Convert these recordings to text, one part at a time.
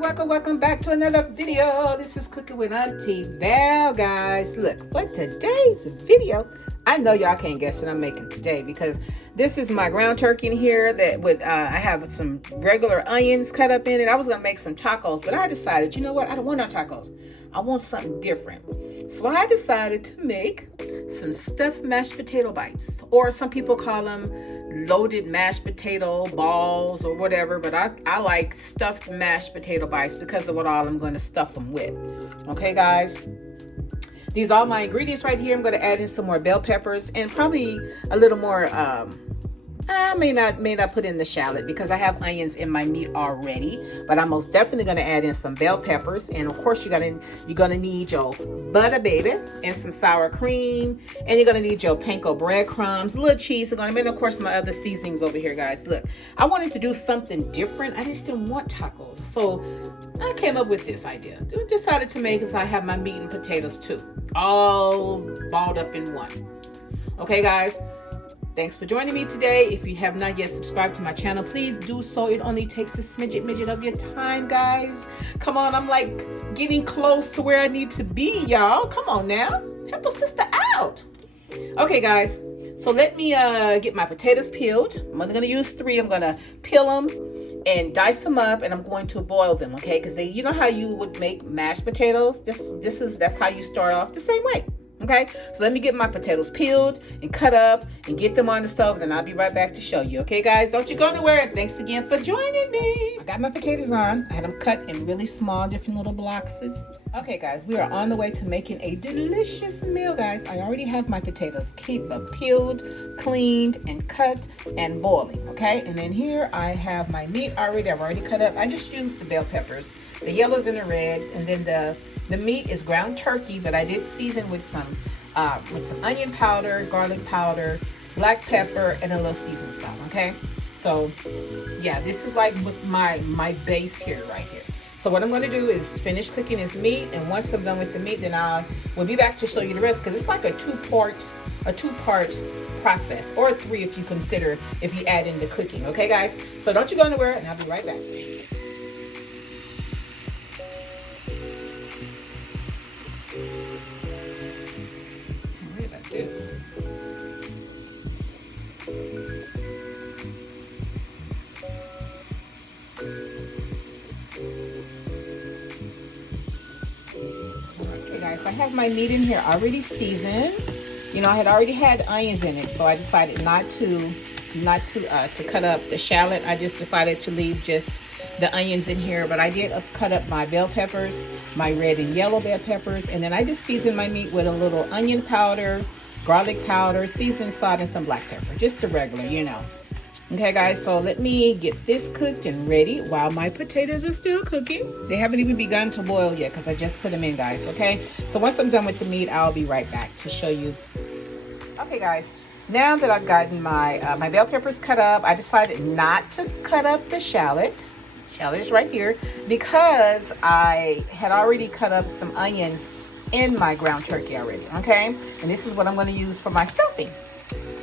welcome back to another video. This is Cooking with Auntie Val, guys. Look, for today's video, I know y'all can't guess what I'm making today because this is my ground turkey in here that would I have some regular onions cut up in it. I was gonna make some tacos, but I decided, you know what, I don't want no tacos. I want something different. So I decided to make some stuffed mashed potato bites, or some people call them loaded mashed potato balls or whatever, but I like stuffed mashed potato bites because of what all I'm going to stuff them with. Okay, guys, these are all my ingredients right here. I'm going to add in some more bell peppers and probably a little more I may not put in the shallot because I have onions in my meat already, but I'm most definitely going to add in some bell peppers. And of course, you're gonna need your butter, baby, and some sour cream, and you're gonna need your Panko breadcrumbs, a little cheese, and of course my other seasonings over here, guys. Look, I wanted to do something different. I just didn't want tacos, so I came up with this idea. Decided to make it so I have my meat and potatoes too, all balled up in one. Okay, guys. Thanks for joining me today. If you have not yet subscribed to my channel, please do so. It only takes a midget of your time, guys. Come on, I'm like getting close to where I need to be, y'all. Come on now, help a sister out. Okay, guys, so let me get my potatoes peeled. I'm only gonna use 3. I'm gonna peel them and dice them up, and I'm going to boil them, okay? Because you know how you would make mashed potatoes. That's how you start off the same way. Okay, so let me get my potatoes peeled and cut up and get them on the stove, and then I'll be right back to show you. Okay, guys, don't you go anywhere. Thanks again for joining me. I got my potatoes on. I had them cut in really small, different little blocks. Okay, guys, we are on the way to making a delicious meal, guys. I already have my potatoes peeled, cleaned, and cut and boiling, okay? And then here I have my meat already. I've already cut up. I just used the bell peppers, the yellows and the reds, and then the meat is ground turkey, but I did season with some onion powder, garlic powder, black pepper, and a little seasoning salt. Okay, so yeah, this is like with my base here, right here. So what I'm going to do is finish cooking this meat, and once I'm done with the meat, then we'll be back to show you the rest, because it's like a two-part process, or 3 if you add in the cooking. Okay, guys, so don't you go anywhere, and I'll be right back. Okay, guys, I have my meat in here already seasoned. You know, I had already had onions in it, so I decided not to cut up the shallot. I just decided to leave just the onions in here, but I did cut up my bell peppers, my red and yellow bell peppers, and then I just seasoned my meat with a little onion powder, garlic powder, seasoning salt, and some black pepper, just the regular, you know. Okay, guys, so let me get this cooked and ready while my potatoes are still cooking. They haven't even begun to boil yet because I just put them in, guys, okay? So once I'm done with the meat, I'll be right back to show you. Okay, guys, now that I've gotten my bell peppers cut up, I decided not to cut up the shallot. Shallot is right here because I had already cut up some onions in my ground turkey already, okay? And this is what I'm going to use for my stuffing.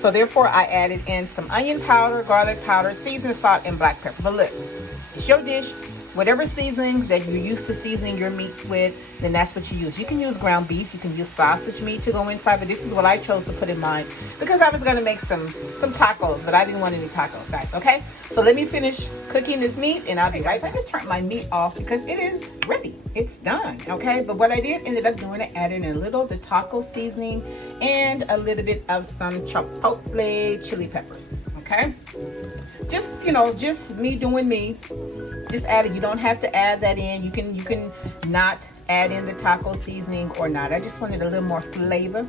So therefore, I added in some onion powder, garlic powder, seasoning salt, and black pepper. But look, it's your dish. Whatever seasonings that you're used to seasoning your meats with, then that's what you use. You can use ground beef. You can use sausage meat to go inside. But this is what I chose to put in mine because I was going to make some tacos, but I didn't want any tacos, guys. Okay? So let me finish cooking this meat, and I'll be guys. I just turned my meat off because it is ready. It's done. Okay? But what I ended up doing, I added in a little of the taco seasoning and a little bit of some chipotle chili peppers. Okay? Just, you know, just me doing me. Just add it. You don't have to add that in. You can not add in the taco seasoning or not. I just wanted a little more flavor.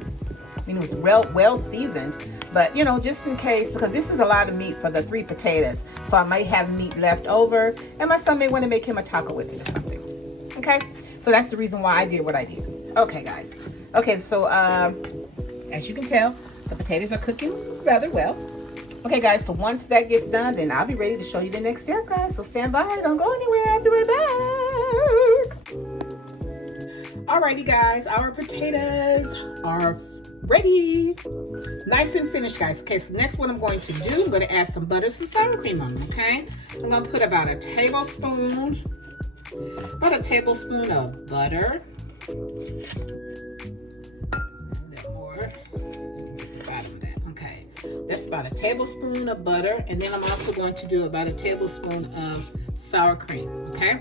I mean, it was well seasoned, but you know, just in case, because this is a lot of meat for the 3 potatoes, so I might have meat left over, and my son may want to make him a taco with it or something. Okay, so that's the reason why I did what I did. Okay, guys. Okay, so as you can tell, the potatoes are cooking rather well. Okay, guys, so once that gets done, then I'll be ready to show you the next step, guys. So stand by, don't go anywhere, I'll be right back. Alrighty, guys, our potatoes are ready. Nice and finished, guys. Okay, so next what I'm going to do, I'm going to add some butter, some sour cream on them, okay? I'm going to put about a tablespoon About a tablespoon of butter. A little more. Okay, that's about a tablespoon of butter, and then I'm also going to do about a tablespoon of sour cream. Okay,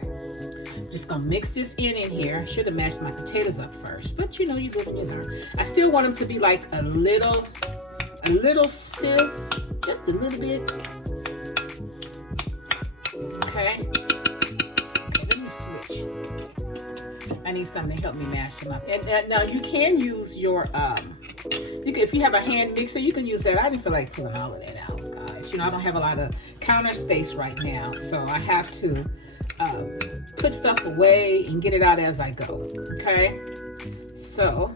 just gonna mix this in here. I should have mashed my potatoes up first, but you know, you live and you learn. I still want them to be like a little stiff, just a little bit. Okay. Let me switch. I need something to help me mash them up. And now you can use your if you have a hand mixer, you can use that. I didn't feel like pulling all of that out, guys. You know, I don't have a lot of counter space right now, so I have to put stuff away and get it out as I go. Okay, so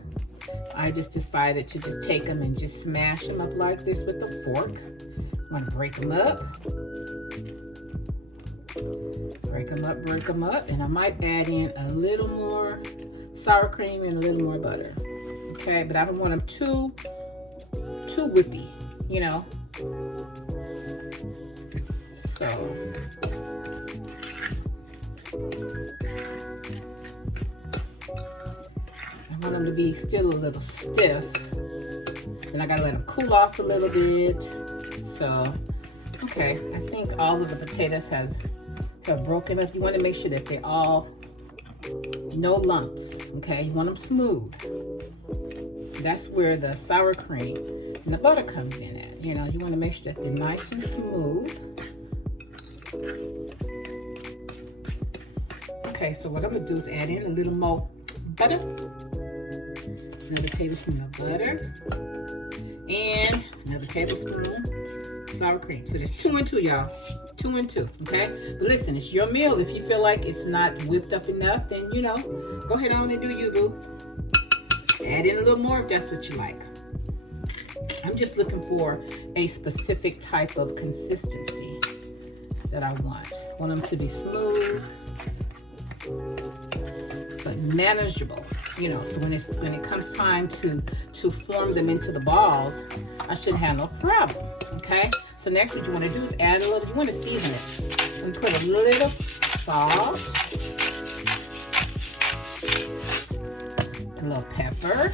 I just decided to just take them and just smash them up like this with a fork. I'm gonna break them up. Break them up, and I might add in a little more sour cream and a little more butter. Okay, but I don't want them too whippy, you know. So I want them to be still a little stiff, and I gotta let them cool off a little bit. So, okay, I think all of the potatoes have broken up. You want to make sure that they all, no lumps. Okay, you want them smooth. That's where the sour cream and the butter comes in at. You know, you want to make sure that they're nice and smooth. Okay, so what I'm gonna do is add in a little more butter, another tablespoon of butter, and another tablespoon sour cream. So there's 2 and 2, y'all. 2 and 2, okay? But listen, it's your meal. If you feel like it's not whipped up enough, then, you know, go ahead on and do you, boo. Add in a little more if that's what you like. I'm just looking for a specific type of consistency that I want. I want them to be smooth, but manageable. You know, so when it comes time to form them into the balls, I shouldn't have no problem. Okay. So next, what you want to do is add a little. You want to season it and put a little salt, a little pepper,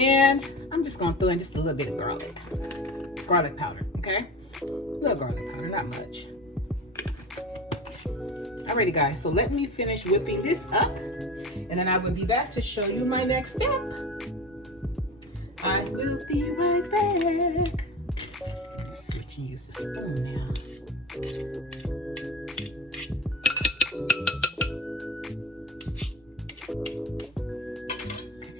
and I'm just gonna throw in just a little bit of garlic powder. Okay, a little garlic powder, not much. Alrighty, guys, so let me finish whipping this up, and then I will be back to show you my next step. I will be right back. Let's switch and use the spoon now.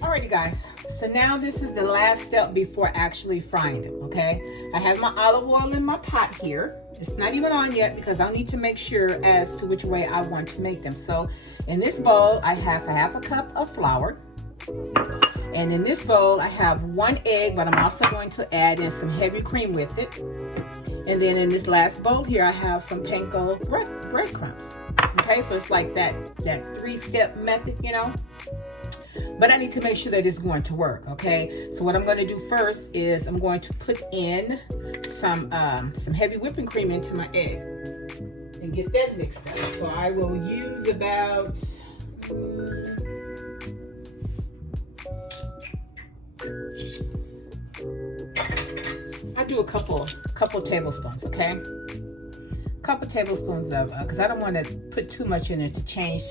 Alrighty, guys, so now this is the last step before actually frying them, okay? I have my olive oil in my pot here. It's not even on yet because I need to make sure as to which way I want to make them. So in this bowl, I have a half a cup of flour. And in this bowl, I have 1 egg, but I'm also going to add in some heavy cream with it. And then in this last bowl here, I have some Panko breadcrumbs. Okay, so it's like that 3-step method, you know. But I need to make sure that it's going to work, okay? So what I'm going to do first is I'm going to put in some heavy whipping cream into my egg and get that mixed up. So I will use about I do a couple tablespoons, okay? Couple tablespoons of because I don't want to put too much in it to change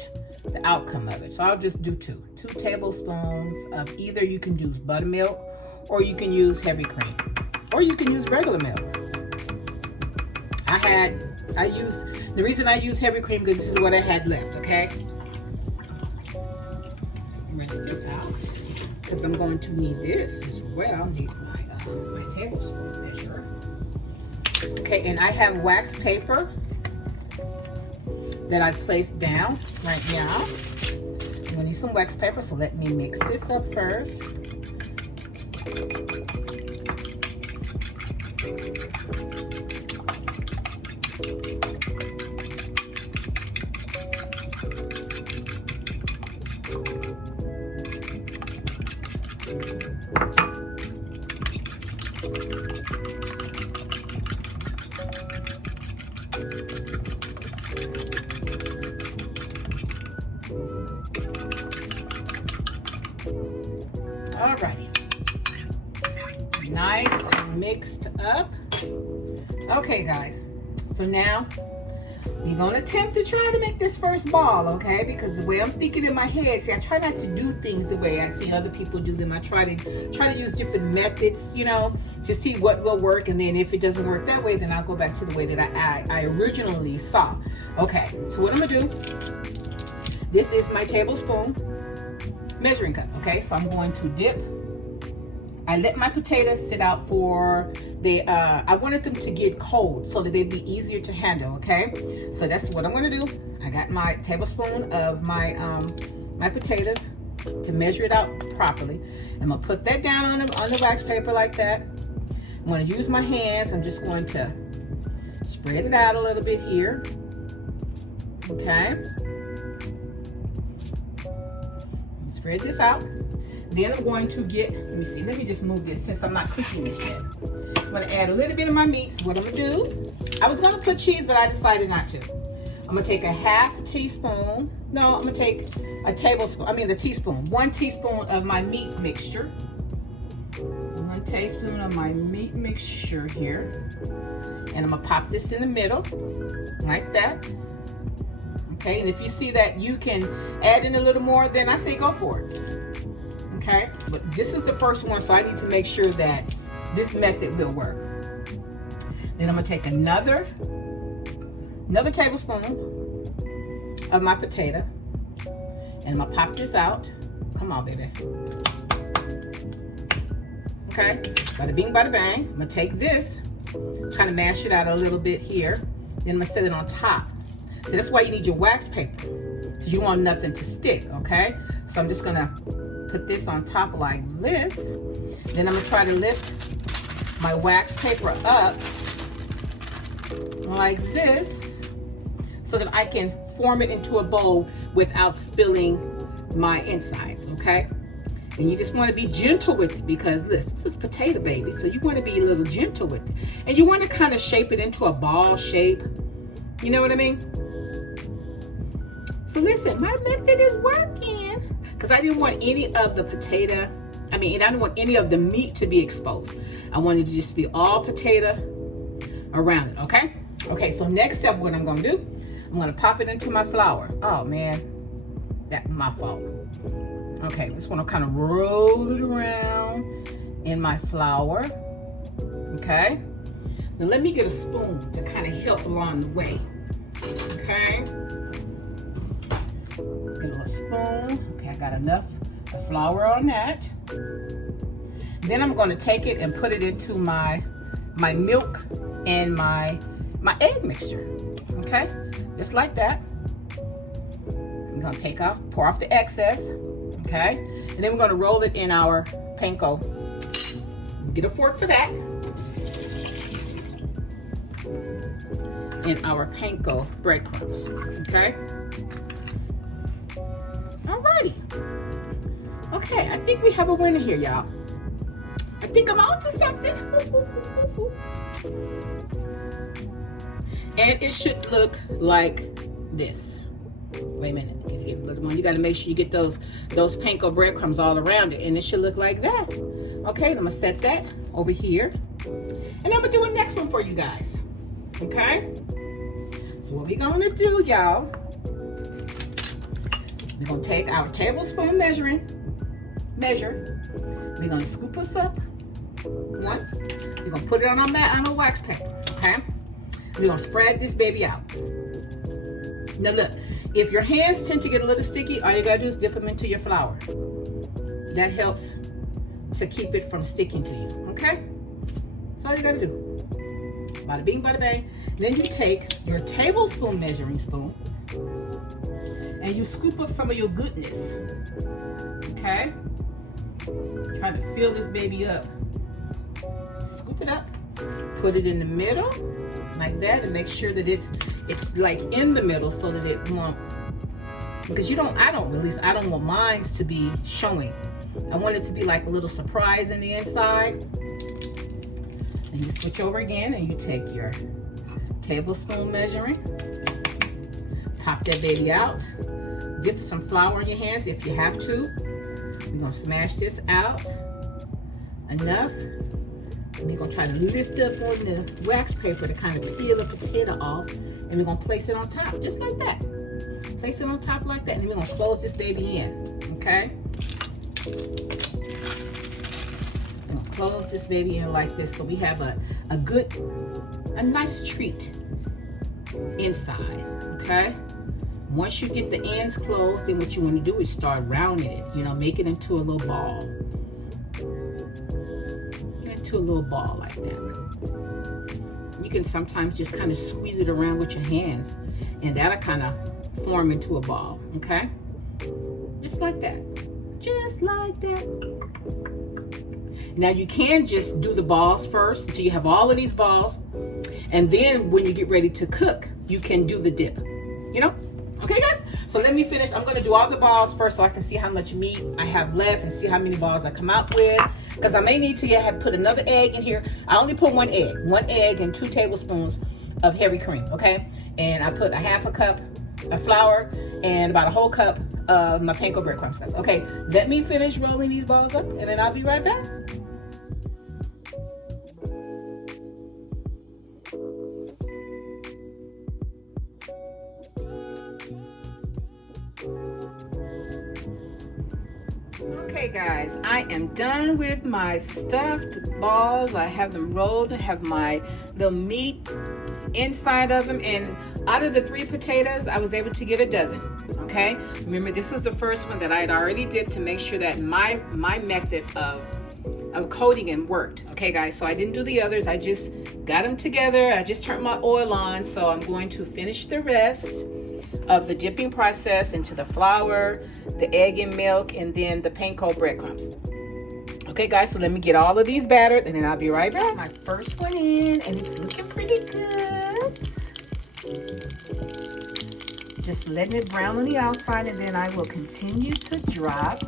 the outcome of it. So I'll just do 2 tablespoons of either. You can use buttermilk, or you can use heavy cream, or you can use regular milk. The reason I use heavy cream because this is what I had left, okay? So rinse this out because I'm going to need this as well. I need my tablespoon measure. Okay, and I have wax paper that I placed down right now. I'm gonna need some wax paper, so let me mix this up first. Alrighty. Nice and mixed up. Okay, guys. So now we're gonna attempt to try to make this first ball, okay? Because the way I'm thinking in my head, see, I try not to do things the way I see other people do them. I try to use different methods, you know, to see what will work, and then if it doesn't work that way, then I'll go back to the way that I originally saw. Okay, so what I'm gonna do, this is my tablespoon measuring cup, okay? So I'm going to dip. I let my potatoes sit out for I wanted them to get cold so that they'd be easier to handle, okay? So that's what I'm gonna do. I got my tablespoon of my my potatoes to measure it out properly. I'm gonna put that down on the wax paper like that. I'm gonna use my hands. I'm just going to spread it out a little bit here, okay? Spread this out. Then I'm going to get, let me just move this since I'm not cooking this yet. I'm gonna add a little bit of my meats. What I'm gonna do, I was gonna put cheese, but I decided not to. I'm gonna take a half teaspoon, no, I'm gonna take a tablespoon, a teaspoon, 1 teaspoon of my meat mixture. 1 teaspoon of my meat mixture here. And I'm gonna pop this in the middle, like that. Okay, and if you see that you can add in a little more, then I say go for it. Okay, but this is the first one, so I need to make sure that this method will work. Then I'm gonna take another tablespoon of my potato, and I'm gonna pop this out. Come on, baby. Okay, bada bing, bada bang. I'm gonna take this, kind of mash it out a little bit here. Then I'm gonna set it on top. So that's why you need your wax paper, because you want nothing to stick, okay? So I'm just gonna put this on top like this. Then I'm gonna try to lift my wax paper up like this so that I can form it into a bowl without spilling my insides, okay? And you just want to be gentle with it, because this is potato, baby, so you want to be a little gentle with it. And you want to kind of shape it into a ball shape. You know what I mean? So listen, my method is working, because I didn't want any of the potato, I didn't want any of the meat to be exposed. I wanted to just be all potato around it, okay? Okay, so next step, what I'm gonna do, I'm gonna pop it into my flour. Oh man, that's my fault. Okay, just wanna kind of roll it around in my flour, okay? Now let me get a spoon to kind of help along the way, okay? Get a little spoon. Okay, I got enough flour on that. Then I'm going to take it and put it into my milk and my egg mixture. Okay, just like that. I'm going to pour off the excess. Okay, and then we're going to roll it in our panko. Get a fork for that. In our panko breadcrumbs. Okay. Alrighty. Okay, I think we have a winner here, y'all. I think I'm on to something. And it should look like this. Wait a minute. Get a little more. You got to make sure you get those panko breadcrumbs all around it, and it should look like that. Okay, I'm gonna set that over here, and I'm gonna do a next one for you guys. Okay. So what we're gonna do, y'all? We're gonna take our tablespoon measure. We're gonna scoop us up one. We're gonna put it on our wax paper, okay? We're gonna spread this baby out. Now look, if your hands tend to get a little sticky, all you gotta do is dip them into your flour. That helps to keep it from sticking to you, okay? That's all you gotta do. Bada bing, bada bang. Then you take your tablespoon measuring spoon and you scoop up some of your goodness, okay? Try to fill this baby up. Scoop it up, put it in the middle, like that, and make sure that it's like in the middle so that it won't, because I don't want mine to be showing. I want it to be like a little surprise in the inside. And you switch over again and you take your tablespoon measuring, pop that baby out, dip some flour in your hands if you have to. We're gonna smash this out enough. And we're gonna try to lift up on the wax paper to kind of peel the potato off. And we're gonna place it on top, just like that. Place it on top like that. And we're gonna close this baby in, okay? I'm gonna close this baby in like this so we have a nice treat inside, okay? Once you get the ends closed, then what you want to do is start rounding it, you know, make it into a little ball. Into a little ball like that. You can sometimes just kind of squeeze it around with your hands, and that'll kind of form into a ball, okay? Just like that. Just like that. Now you can just do the balls first until you have all of these balls, and then when you get ready to cook, you can do the dip, you know? Okay, guys? So let me finish. I'm gonna do all the balls first so I can see how much meat I have left and see how many balls I come out with. Because I may need to put another egg in here. I only put one egg and 2 tablespoons of heavy cream, okay? And I put a half a cup of flour and about a whole cup of my Panko breadcrumbs. Okay, let me finish rolling these balls up and then I'll be right back. Okay guys, I am done with my stuffed balls. I have them rolled. I have my little meat inside of them, and out of the 3 potatoes I was able to get a dozen. Okay, remember this is the first one that I had already dipped to make sure that my method of coating them worked. Okay guys, so I didn't do the others. I just got them together. I just turned my oil on, so I'm going to finish the rest of the dipping process into the flour, the egg and milk, and then the Panko breadcrumbs. Okay guys, so let me get all of these battered and then I'll be right back. My first one in, and it's looking pretty good. Just letting it brown on the outside, and then I will continue to drop.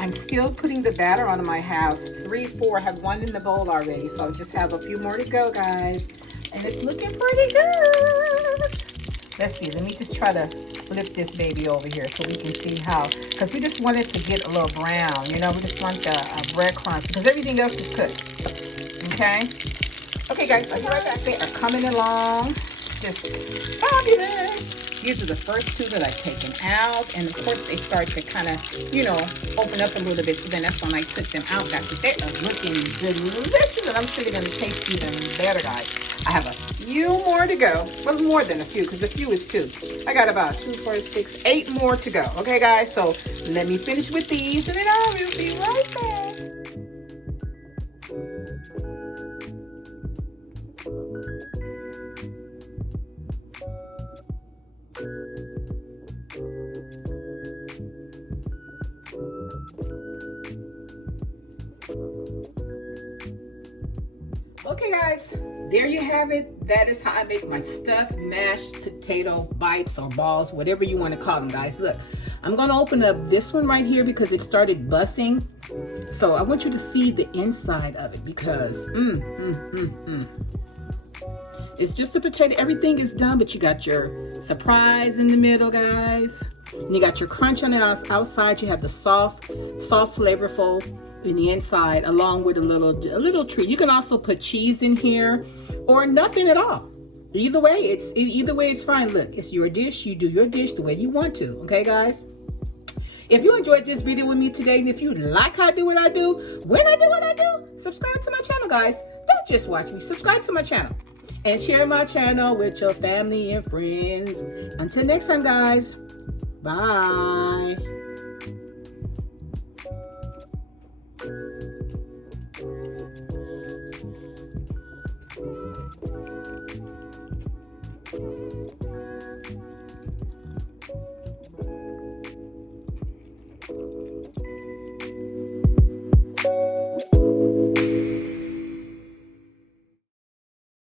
I'm still putting the batter on them. I have 3, 4, I have 1 in the bowl already, so I just have a few more to go, guys. And it's looking pretty good. Let's see, let me just try to flip this baby over here so we can see how, because we just want it to get a little brown, you know, we just want the breadcrumbs, because everything else is cooked, okay? Okay guys, I'll be right back. They are coming along, just fabulous. These are the first 2 that I've taken out, and of course they start to kind of, you know, open up a little bit, so then that's when I took them out, guys. But they are looking delicious, and I'm sure they're going to taste even better, guys. I have a few more to go. Well, more than a few, because a few is 2. I got about 2, 4, 6, 8 more to go. Okay, guys, so let me finish with these, and then I will be right back. Okay guys, there you have it. That is how I make my stuffed mashed potato bites or balls, whatever you want to call them, guys. Look, I'm going to open up this one right here because it started busting. So I want you to see the inside of it because it's just a potato. Everything is done, but you got your surprise in the middle, guys. And you got your crunch on the outside. You have the soft, flavorful in the inside, along with a little treat. You can also put cheese in here, or nothing at all. Either way, it's fine. Look, it's your dish. You do your dish the way you want to. Okay, guys. If you enjoyed this video with me today, and if you like how I do what I do, when I do what I do, subscribe to my channel, guys. Don't just watch me. Subscribe to my channel and share my channel with your family and friends. Until next time, guys. Bye.